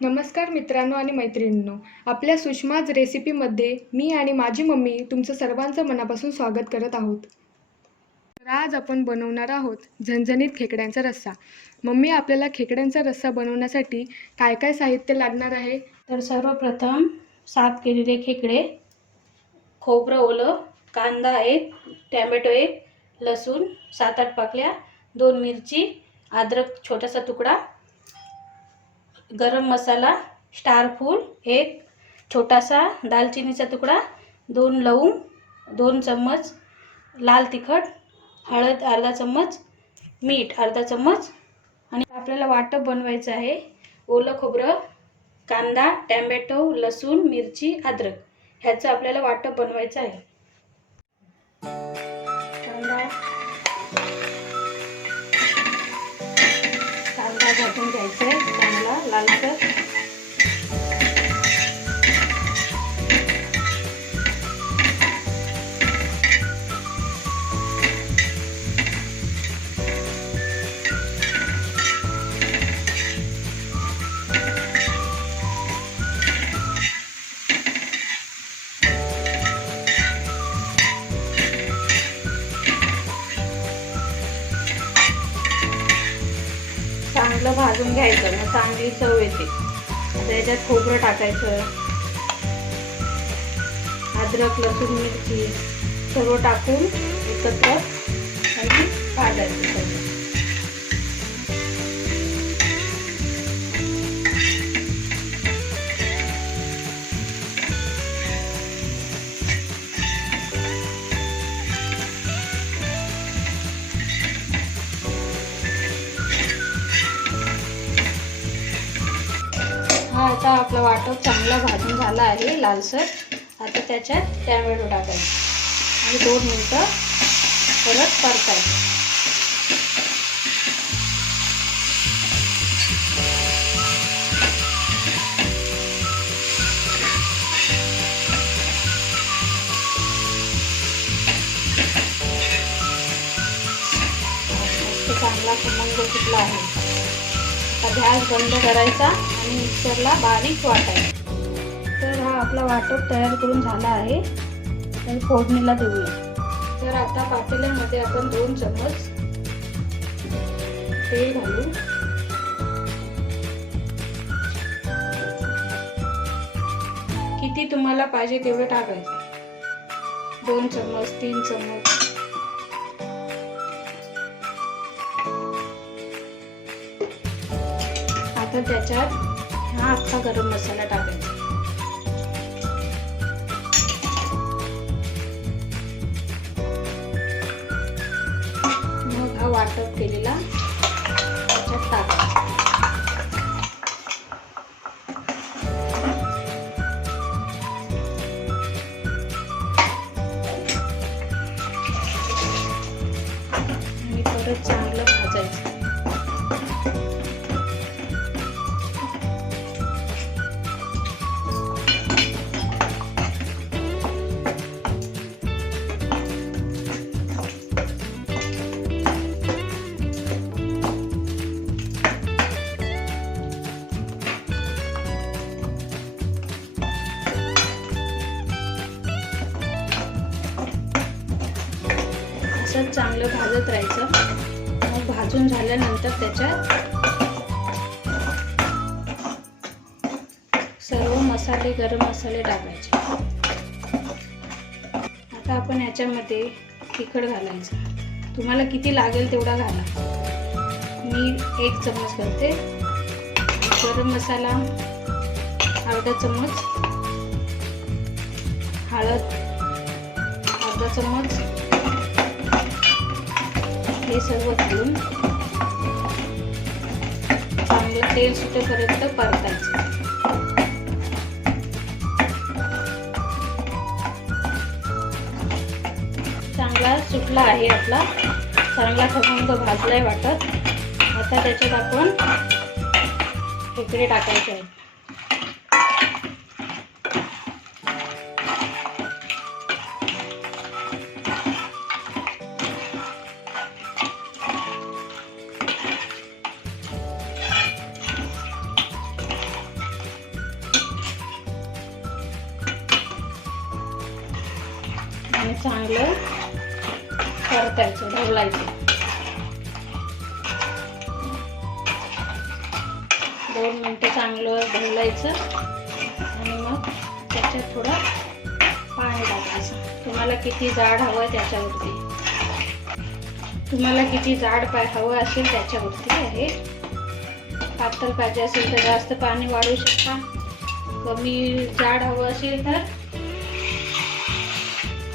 नमस्कार मित्रांनो आणि मैत्रिणींनो. आपल्या सुषमाज रेसिपीमध्ये मी आणि माझी मम्मी तुमचं सर्वांचं मनापासून स्वागत करत आहोत. तर आज आपण बनवणार आहोत झणझणीत खेकड्यांचा रस्सा. मम्मी, आपल्याला खेकड्यांचा रस्सा बनवण्यासाठी काय काय साहित्य लागणार आहे? तर सर्वप्रथम साफ केलेले खेकडे, खोबरं ओलं, कांदा एक, टॅमॅटो एक, लसूण 7-8 पाकळ्या, 2 मिरची, अद्रक छोटासा तुकडा, गरम मसाला स्टार फूल एक, छोटासा दालचिनीचा तुकडा, 2 लवंग, 2 चम्मच लाल तिखट, हळद अर्धा चम्मच, मीठ अर्धा चम्मच. आणि आपल्याला वाटप बनवायचं आहे. ओलं खोबरं, कांदा, टॅमॅटो, लसूण, मिरची, अद्रक ह्याचं आपल्याला वाटप बनवायचं आहे. कांदा भाजून घ्यायचा आहे चांगला लालसर. चांगलं भाजून घ्यायचं, मग चांगली चव येते. त्याच्यात खोबरं टाकायचं, अद्रक, लसूण, मिरची सर्व टाकून एकत्र आणि भाजायचं सगळं. आता आपला वाटप चांगला भाजून झाला आहे लालसर. आता त्याच्यात टॅमॅटो टाकायचं आणि 2 मिनिटं परत परतायचं. मस्त चांगला खमंग सुटला आहे. आता गॅस बंद करायचा आणि मिक्सरला बारीक वाटायचा. तर हा आपला वाटप तयार करून झाला आहे. तर फोडणीला देऊया. तर आता पातेल्यामध्ये आपण 2 चम्मच तेल घालू. किती तुम्हाला पाहिजे तेवढं टाकायचं. 2 चम्मच, 3 चम्मच. आता त्याच्यात हा अख्खा गरम मसाला टाकायचा. मग हा वाटप केलेला त्याच्यात टाकायचा. आणि परत चांगलं भाजायचं. असं चांगलं भाजत राहायचं. मग भाजून झाल्यानंतर त्याच्यात सर्व मसाले, गरम मसाले टाकायचे. आता आपण याच्यामध्ये तिखट घालायचं. तुम्हाला किती लागेल तेवढा घाला. मी 1 चम्मच घालते. गरम मसाला अर्धा चम्मच, हळद अर्धा चम्मच. हे सर्व घालून चांगलं तेल सुटेपर्यंत परतायचं. चांगला सुटला आहे आपला, चांगला खमंग भाजलाय वाटत. आता त्याच्यात आपण खेकडे टाकायचे आहेत. चांगलं परतायचं, ढवळायचं. 2 मिनिटं चांगलं ढवळायचं आणि मग त्याच्यात थोडं पाणी टाकायचं. तुम्हाला किती जाड हवं आहे त्याच्यावरती, तुम्हाला किती जाड हवं असेल त्याच्यावरती आहे. पातळ पाहिजे असेल तर जास्त पाणी वाढवू शकता, कमी जाड हवं असेल तर,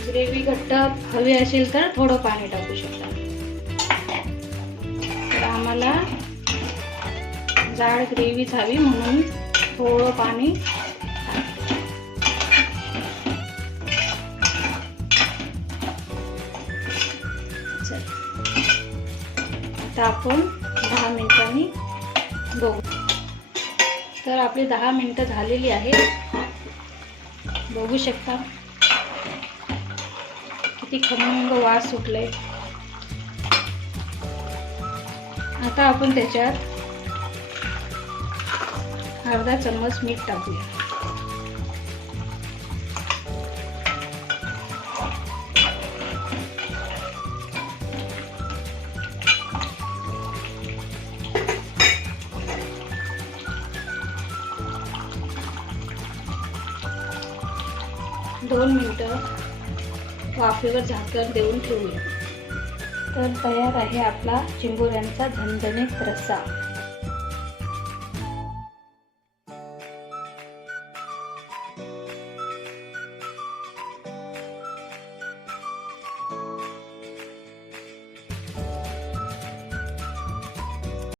ग्रेव्ही घट्ट हवी असेल तर थोडं पाणी टाकू शकता. तर आम्हाला जाड ग्रेव्हीच हवी म्हणून थोडं पाणी. आता आपण 10 मिनिटांनी बघू. तर आपली 10 मिनिटं झालेली आहेत. बघू शकता किती खमंग वास सुटलाय. आता आपण त्याच्यात अर्धा चम्मच मीठ टाकूया. दोन मिनिटं वाफेवर झाकण देऊन ठेवूया. तर तयार आहे आपला चिंबोऱ्यांचा झणझणीत रस्सा.